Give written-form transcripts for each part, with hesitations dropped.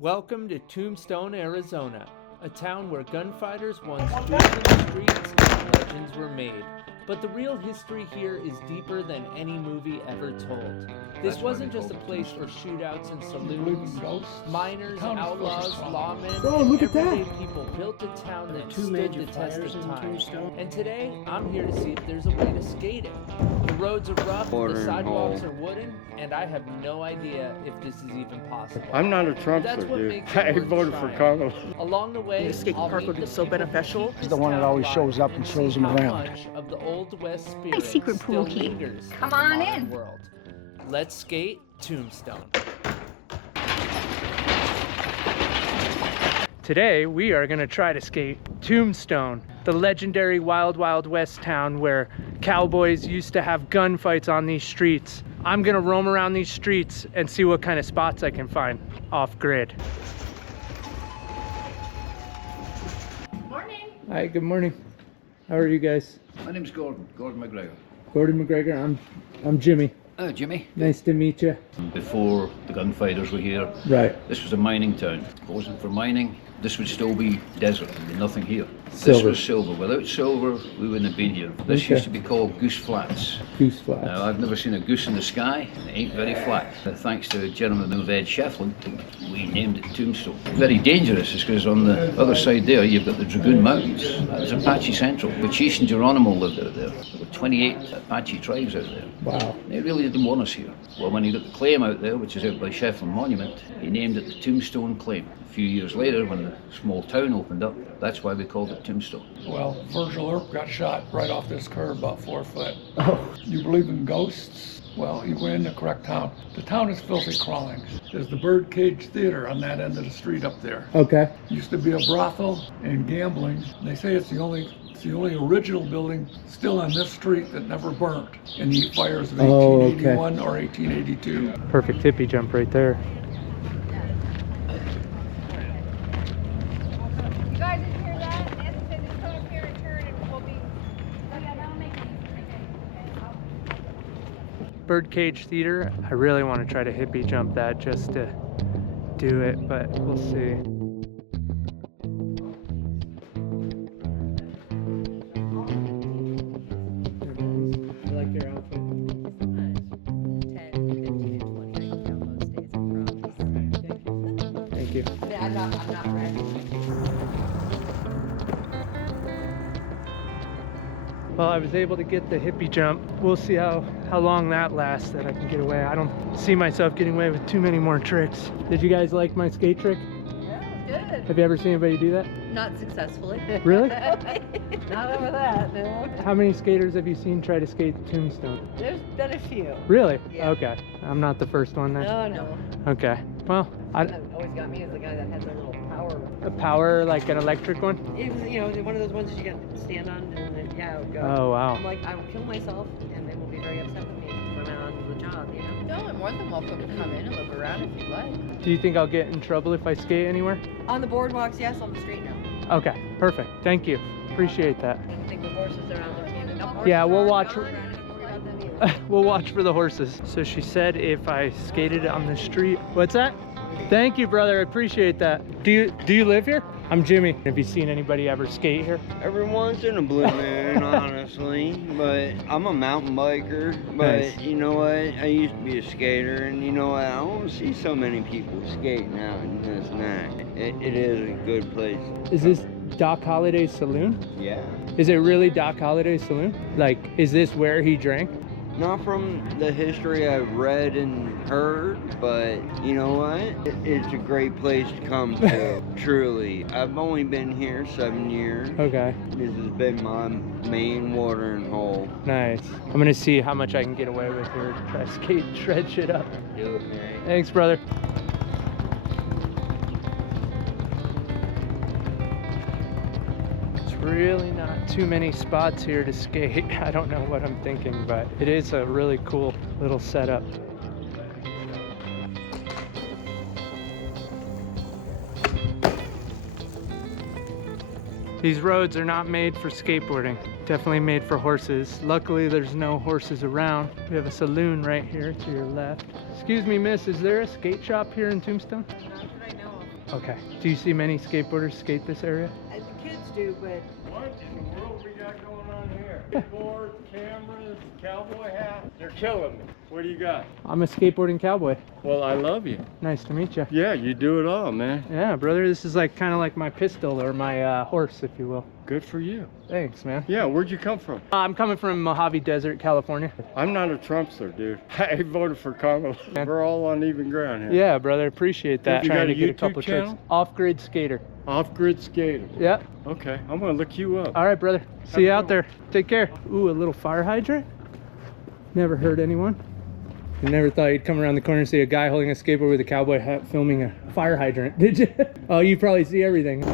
Welcome to Tombstone, Arizona, a town where gunfighters once stood in the streets and legends were made. But the real history here is deeper than any movie ever told. This wasn't just a place for shootouts and saloons. Miners, outlaws, lawmen, and everyday people built a town that stood the test of time. And today, I'm here to see if there's a way to skate it. The roads are rough, the sidewalks are wooden, and I have no idea if this is even possible. I'm not a Trumpster, dude. I voted for Carlos. Along the way, the skate park would be so beneficial. He's the one that always shows up and shows them around. Of the Old West spirit My secret pool key. Come on in. World. Let's skate Tombstone. Today we are going to try to skate Tombstone, the legendary Wild Wild West town where cowboys used to have gunfights on these streets. I'm going to roam around these streets and see what kind of spots I can find off grid. Morning. Hi, good morning. How are you guys? My name's Gordon McGregor. Gordon McGregor, I'm Jimmy. Jimmy. Nice to meet you. Before the gunfighters were here, Right. this was a mining town. If it wasn't for mining, this would still be desert. There'd be nothing here. Silver. This was silver. Without silver, we wouldn't have been here. This Okay. used to be called Goose Flats. Goose Flats. Now, I've never seen a goose in the sky, and it ain't very flat. Thanks to a gentleman named Ed Shefflin, we named it Tombstone. Very dangerous, is because on the other side there, you've got the Dragoon Mountains. That's Apache Central. Chief and Geronimo lived out there. There were 28 Apache tribes out there. Wow. They really didn't want us here. Well, when he got the claim out there, which is out by Shefflin Monument, he named it the Tombstone Claim. A few years later, when the small town opened up, that's why we called it Tombstone. Well, Virgil Earp got shot right off this curb about 4 foot. Oh. You believe in ghosts? Well, you went in the correct town. The town is filthy crawlings. There's the Birdcage Theater on that end of the street up there. Okay. Used to be a brothel and gambling. They say it's the only original building still on this street that never burnt in the fires of 1881 or 1882. Perfect hippie jump right there. You guys didn't hear that? Nancy said just come up here and turn and we'll be... Oh yeah, that'll make it easy. Birdcage Theater. I really want to try to hippie jump that just to do it, but we'll see. You like your outfit? 10, 15, and 20. I can count most days, I promise. Thank you. I'm not ready. Well, I was able to get the hippie jump. We'll see how long that lasts, that I can get away. I don't see myself getting away with too many more tricks. Did you guys like my skate trick? Yeah, good. Have you ever seen anybody do that? Not successfully. Really? Not over that, no. How many skaters have you seen try to skate Tombstone? There's been a few. Really? Yeah. Okay. I'm not the first one then? No. Okay. Well, What always got me is the guy that had the little power. a power, like an electric one? It was, one of those ones that you got to stand on and then, yeah, it would go. Oh, wow. I'm like, I will kill myself and they will be very upset with me if I'm out on the job, No, I'm more than welcome to come in and look around if you'd like. Do you think I'll get in trouble if I skate anywhere? On the boardwalks, yes, on the street, no. Okay, perfect. Thank you. Appreciate that. I think the horses are on there too. No, horses Yeah, we'll aren't watch. gone. I don't even worry about them either. We'll watch for the horses. So she said if I skated on the street. What's that? Thank you, brother. I appreciate that. Do you live here? I'm Jimmy. Have you seen anybody ever skate here? Every once in a blue moon, honestly. But I'm a mountain biker. But Nice. you know what? I used to be a skater, and you know what? I don't see so many people skating out in this night. It is a good place. Is this Doc Holliday's saloon? Yeah. Is it really Doc Holliday's saloon? Like, is this where he drank? Not from the history I've read and heard, but you know what? It's a great place to come to, truly. I've only been here 7 years. Okay, This has been my main watering hole. nice. I'm gonna see how much I can get away with here. Try to skate, shred shit up. Do it, man. Thanks, brother. Really not too many spots here to skate. I don't know what I'm thinking, but it is a really cool little setup. These roads are not made for skateboarding. Definitely made for horses. Luckily, there's no horses around. We have a saloon right here to your left. Excuse me, miss, is there a skate shop here in Tombstone? Not that I know of. Okay. Do you see many skateboarders skate this area? The kids do, but What in the world we got going on here? Skateboards, cameras, cowboy hats. They're killing me. What do you got? I'm a skateboarding cowboy. Well, I love you. Nice to meet you. Yeah, you do it all, man. Yeah, brother. This is like kind of like my pistol or my horse, if you will. Good for you. Thanks, man. Yeah, where'd you come from? I'm coming from Mojave Desert, California. I'm not a Trumpster, dude. I voted for Kamala. We're all on even ground here. Yeah, brother. Appreciate that. You got Trying a to get a YouTube couple tricks. channel? Off-grid skater. Off-grid skater. Yeah. Okay, I'm gonna look you up. All right, brother. See you out there. Take care. Ooh, a little fire hydrant. Never hurt anyone. You never thought you'd come around the corner and see a guy holding a skateboard with a cowboy hat filming a fire hydrant, did you? Oh, you probably see everything.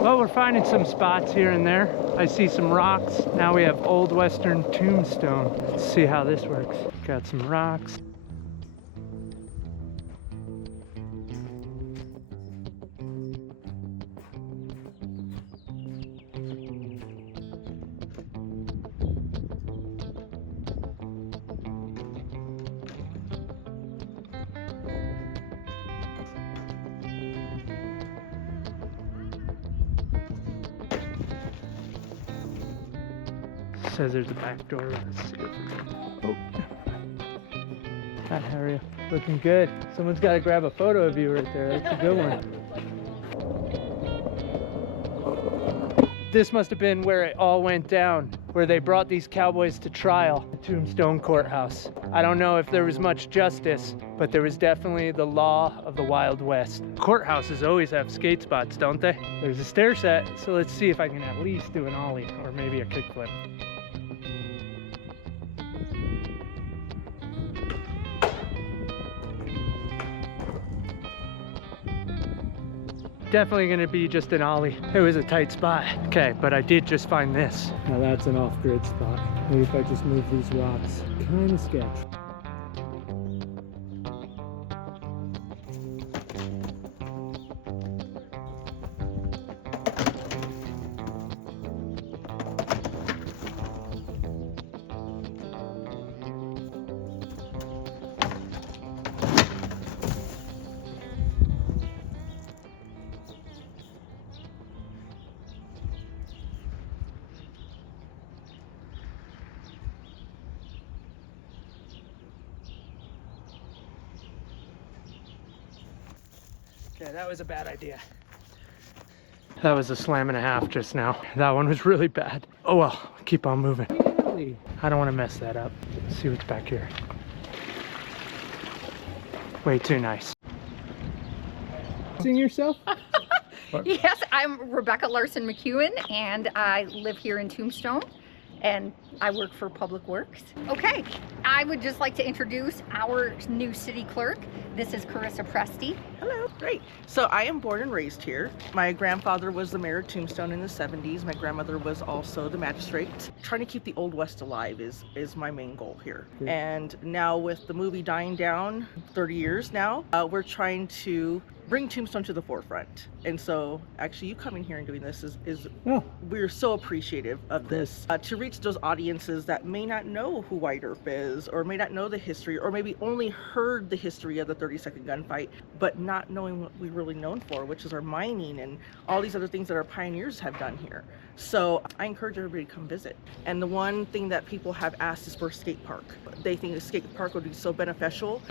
Well, we're finding some spots here and there. I see some rocks. Now we have Old Western Tombstone. Let's see how this works. Got some rocks. Says there's a back door. Let's see if we can. Oh. Hi, how are you? Looking good. Someone's got to grab a photo of you right there. That's a good one. This must have been where it all went down, where they brought these cowboys to trial. Tombstone Courthouse. I don't know if there was much justice, but there was definitely the law of the Wild West. Courthouses always have skate spots, don't they? There's a stair set, so let's see if I can at least do an ollie or maybe a kickflip. Definitely gonna be just an ollie. It was a tight spot. Okay, but I did just find this. Now that's an off-grid spot. Maybe if I just move these rocks. Kind of sketch. Okay, that was a bad idea. That was a slam and a half just now. That one was really bad. Oh well, keep on moving. Really? I don't want to mess that up. Let's see what's back here. Way too nice. Seeing yourself? Yes, I'm Rebecca Larsen McEwen, and I live here in Tombstone, and I work for Public Works. Okay, I would just like to introduce our new city clerk. This is Carissa Presti. hello, great. So I am born and raised here. My grandfather was the mayor of Tombstone in the 70s. My grandmother was also the magistrate. Trying to keep the Old West alive is my main goal here. And now with the movie dying down, 30 years now, we're trying to bring Tombstone to the forefront. And so actually you coming here and doing this is we're so appreciative of this. To reach those audiences that may not know who White Earp is, or may not know the history, or maybe only heard the history of the 30-second gunfight, but not knowing what we're really known for, which is our mining and all these other things that our pioneers have done here. So I encourage everybody to come visit. And the one thing that people have asked is for a skate park. They think the skate park would be so beneficial.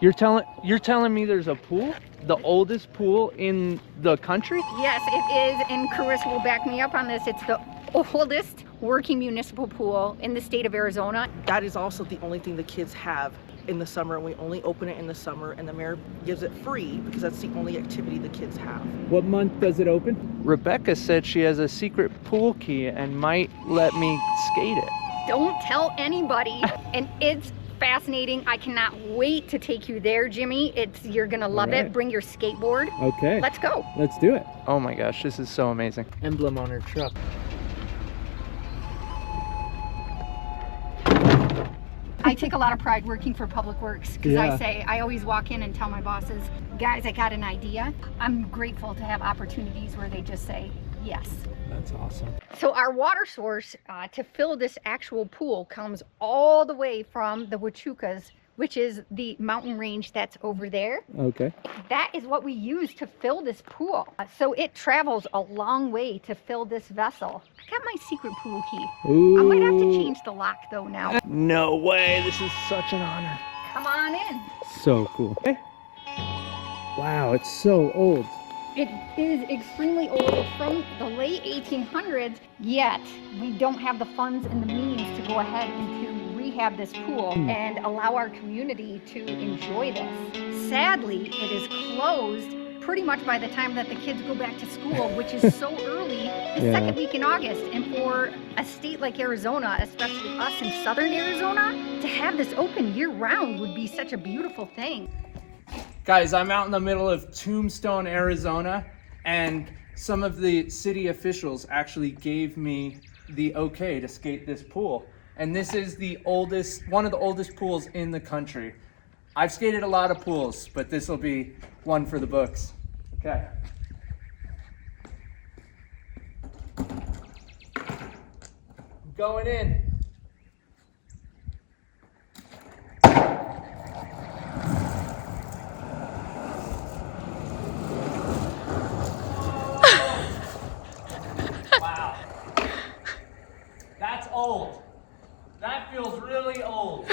You're telling me there's a pool? The oldest pool in the country? Yes, it is, and Carissa will back me up on this. It's the oldest working municipal pool in the state of Arizona. That is also the only thing the kids have in the summer, and we only open it in the summer, and the mayor gives it free because that's the only activity the kids have. What month does it open? Rebecca said she has a secret pool key and might let me skate it. Don't tell anybody, and it's fascinating. I cannot wait to take you there, Jimmy. You're gonna love it. Bring your skateboard. Okay. Let's go. Let's do it. Oh my gosh, this is so amazing. Emblem on her truck. I take a lot of pride working for Public Works because I always walk in and tell my bosses, guys, I got an idea. I'm grateful to have opportunities where they just say yes. That's awesome. So our water source to fill this actual pool comes all the way from the Huachucas, which is the mountain range that's over there. Okay. That is what we use to fill this pool. So it travels a long way to fill this vessel. I got my secret pool key. Ooh. I might have to change the lock though now. No way, this is such an honor. Come on in. So cool. Okay. Wow, it's so old. It is extremely old. It's from the late 1800s, yet we don't have the funds and the means to go ahead and to rehab this pool and allow our community to enjoy this. Sadly, it is closed pretty much by the time that the kids go back to school, which is so early, the second week in August. And for a state like Arizona, especially us in southern Arizona, to have this open year-round would be such a beautiful thing. Guys, I'm out in the middle of Tombstone, Arizona, and some of the city officials actually gave me the okay to skate this pool. And this is the oldest, one of the oldest pools in the country. I've skated a lot of pools, but this will be one for the books. Okay. Going in. Wow. That's old. That feels really old.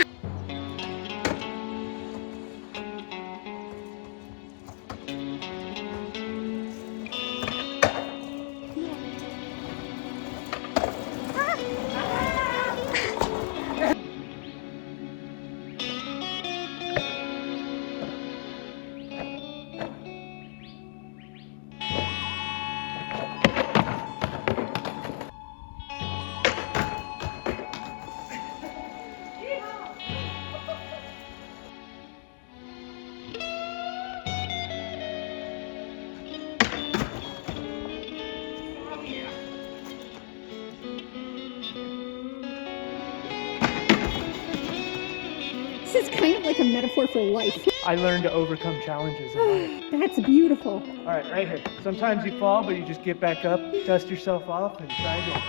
This is kind of like a metaphor for life. I learned to overcome challenges in life. That's beautiful. All right, right here. Sometimes you fall, but you just get back up, dust yourself off, and try again.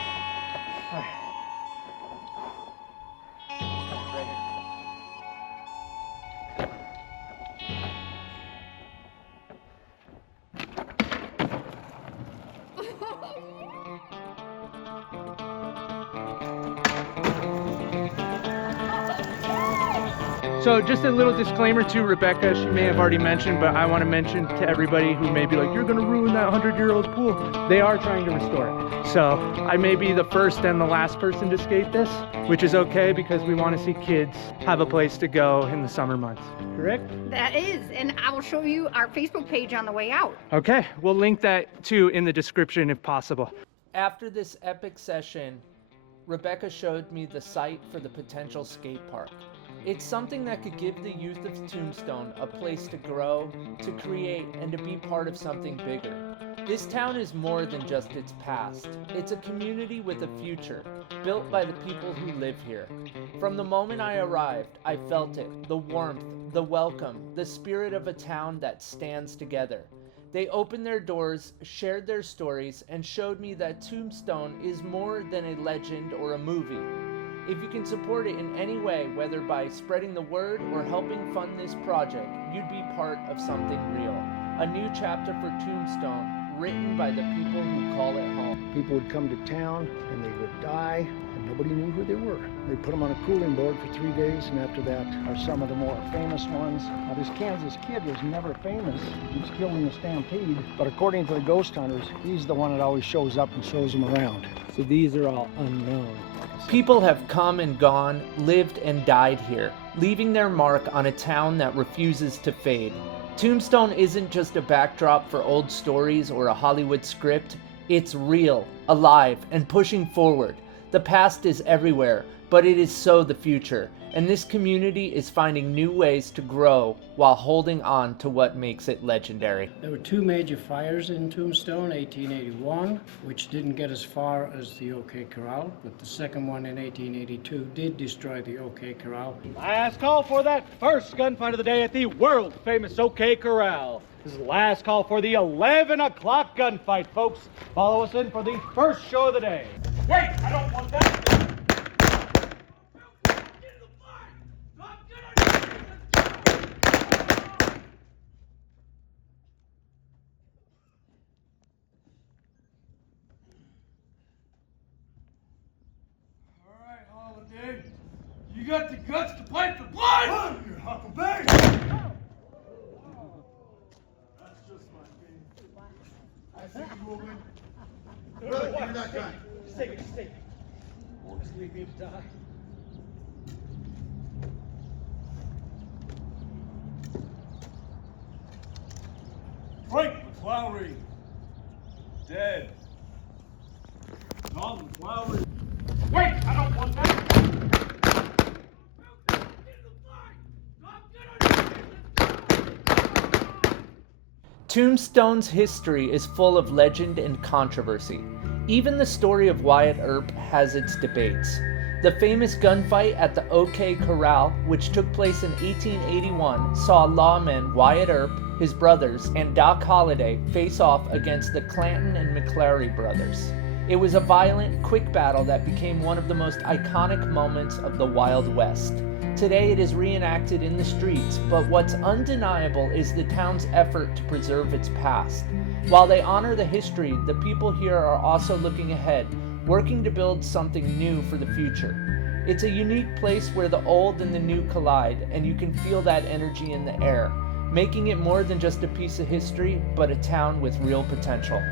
All right. Right here. So just a little disclaimer to Rebecca, she may have already mentioned, but I want to mention to everybody who may be like, you're going to ruin that 100-year-old pool. They are trying to restore it. So I may be the first and the last person to skate this, which is okay because we want to see kids have a place to go in the summer months. Correct? That is, and I will show you our Facebook page on the way out. Okay, we'll link that too in the description if possible. After this epic session, Rebecca showed me the site for the potential skate park. It's something that could give the youth of Tombstone a place to grow, to create, and to be part of something bigger. This town is more than just its past. It's a community with a future, built by the people who live here. From the moment I arrived, I felt it, the warmth, the welcome, the spirit of a town that stands together. They opened their doors, shared their stories, and showed me that Tombstone is more than a legend or a movie. If you can support it in any way, whether by spreading the word or helping fund this project, you'd be part of something real. A new chapter for Tombstone, written by the people who call it home. People would come to town and they would die and nobody knew who they were. They put them on a cooling board for 3 days, and after that are some of the more famous ones. Now, this Kansas kid was never famous. He was killed in a stampede, but according to the ghost hunters, he's the one that always shows up and shows them around. So these are all unknown. People have come and gone, lived and died here, leaving their mark on a town that refuses to fade. Tombstone isn't just a backdrop for old stories or a Hollywood script. It's real, alive, and pushing forward. The past is everywhere, but it is so the future, and this community is finding new ways to grow while holding on to what makes it legendary. There were two major fires in Tombstone, 1881, which didn't get as far as the OK Corral, but the second one in 1882 did destroy the OK Corral. Last call for that first gunfight of the day at the world-famous OK Corral. This is the last call for the 11 o'clock gunfight, folks. Follow us in for the first show of the day. Wait, I don't want that. You got the guts to fight for blood? Run, you huckleberry! That's just my game. I see you moving. Brother, give me that gun. Just take it, just take it. Just leave me to die. Frank McLowry. Dead. Tom McLowry. Wait, I don't want that. Tombstone's history is full of legend and controversy. Even the story of Wyatt Earp has its debates. The famous gunfight at the OK Corral, which took place in 1881, saw lawmen Wyatt Earp, his brothers, and Doc Holliday face off against the Clanton and McClary brothers. It was a violent, quick battle that became one of the most iconic moments of the Wild West. Today it is reenacted in the streets, but what's undeniable is the town's effort to preserve its past. While they honor the history, the people here are also looking ahead, working to build something new for the future. It's a unique place where the old and the new collide, and you can feel that energy in the air, making it more than just a piece of history, but a town with real potential.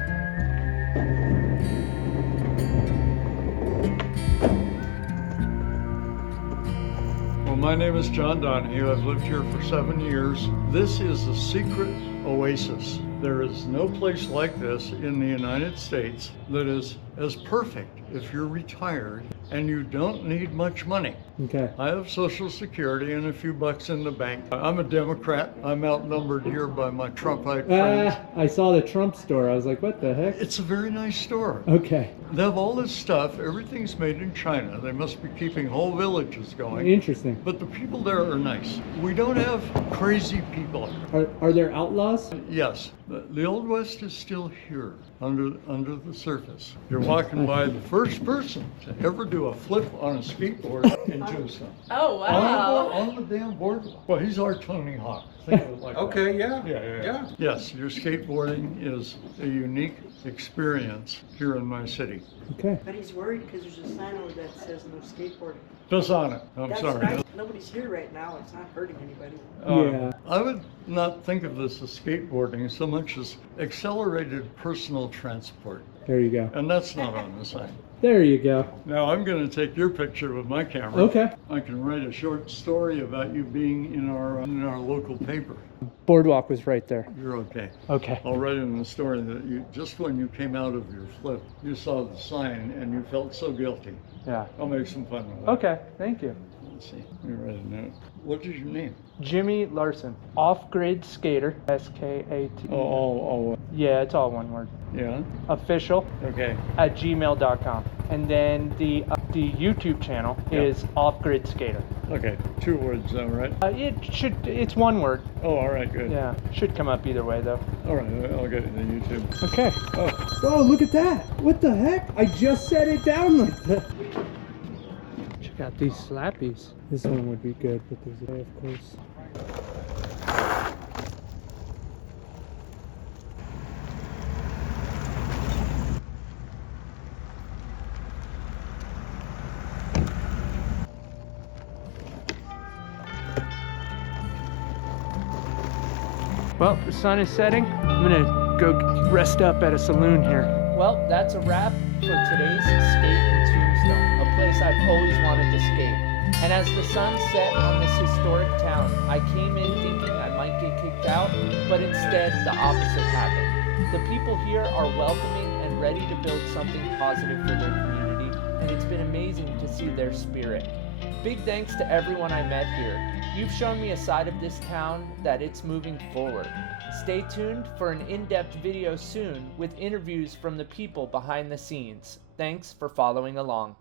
Well, my name is John Donahue. I've lived here for 7 years. This is a secret oasis. There is no place like this in the United States that is as perfect if you're retired and you don't need much money. Okay. I have Social Security and a few bucks in the bank. I'm a Democrat. I'm outnumbered here by my Trumpite friends. I saw the Trump store. I was like, what the heck? It's a very nice store. Okay. They have all this stuff. Everything's made in China. They must be keeping whole villages going. Interesting. But the people there are nice. We don't have crazy people. Are there outlaws? Yes. The Old West is still here, under the surface. You're walking by the first person to ever do a flip on a skateboard in Tombstone. Oh, wow. On the damn boardwalk. Well, he's our Tony Hawk. Think of it like Okay, that. yeah. Yeah. Yes, your skateboarding is a unique experience here in my city. Okay. But he's worried because there's a sign over that says no skateboarding. Just on it. I'm That's sorry. nice. Nobody's here right now. It's not hurting anybody. Yeah. I would not think of this as skateboarding so much as accelerated personal transport. There you go. And that's not on the sign. There you go. Now I'm going to take your picture with my camera. Okay. I can write a short story about you being in our local paper. Boardwalk was right there. You're okay. Okay. I'll write in the story that you just when you came out of your flip, you saw the sign and you felt so guilty. Yeah. I'll make some fun of that. Okay. Thank you. Let's see. Let me write a note. What is your name? Jimmy Larsen. Off-grid skater. SKAT. Oh. Yeah, it's all one word. Yeah. Official Okay. at gmail.com. And then the YouTube channel is Off-Grid Skater. Okay. 2 words though, right? It's one word. Oh, all right. Good. Yeah. Should come up either way though. All right. I'll get it to YouTube. Okay. Oh. Whoa, look at that. What the heck? I just set it down like that. Check out these slappies. This one would be good, but there's a way, of course. Well, the sun is setting. I'm gonna go rest up at a saloon here. Well, that's a wrap for today's Skate in Tombstone, a place I've always wanted to skate. And as the sun set on this historic town, I came in thinking I might get kicked out, but instead the opposite happened. The people here are welcoming and ready to build something positive for their community, and it's been amazing to see their spirit. Big thanks to everyone I met here. You've shown me a side of this town that it's moving forward. Stay tuned for an in-depth video soon with interviews from the people behind the scenes. Thanks for following along.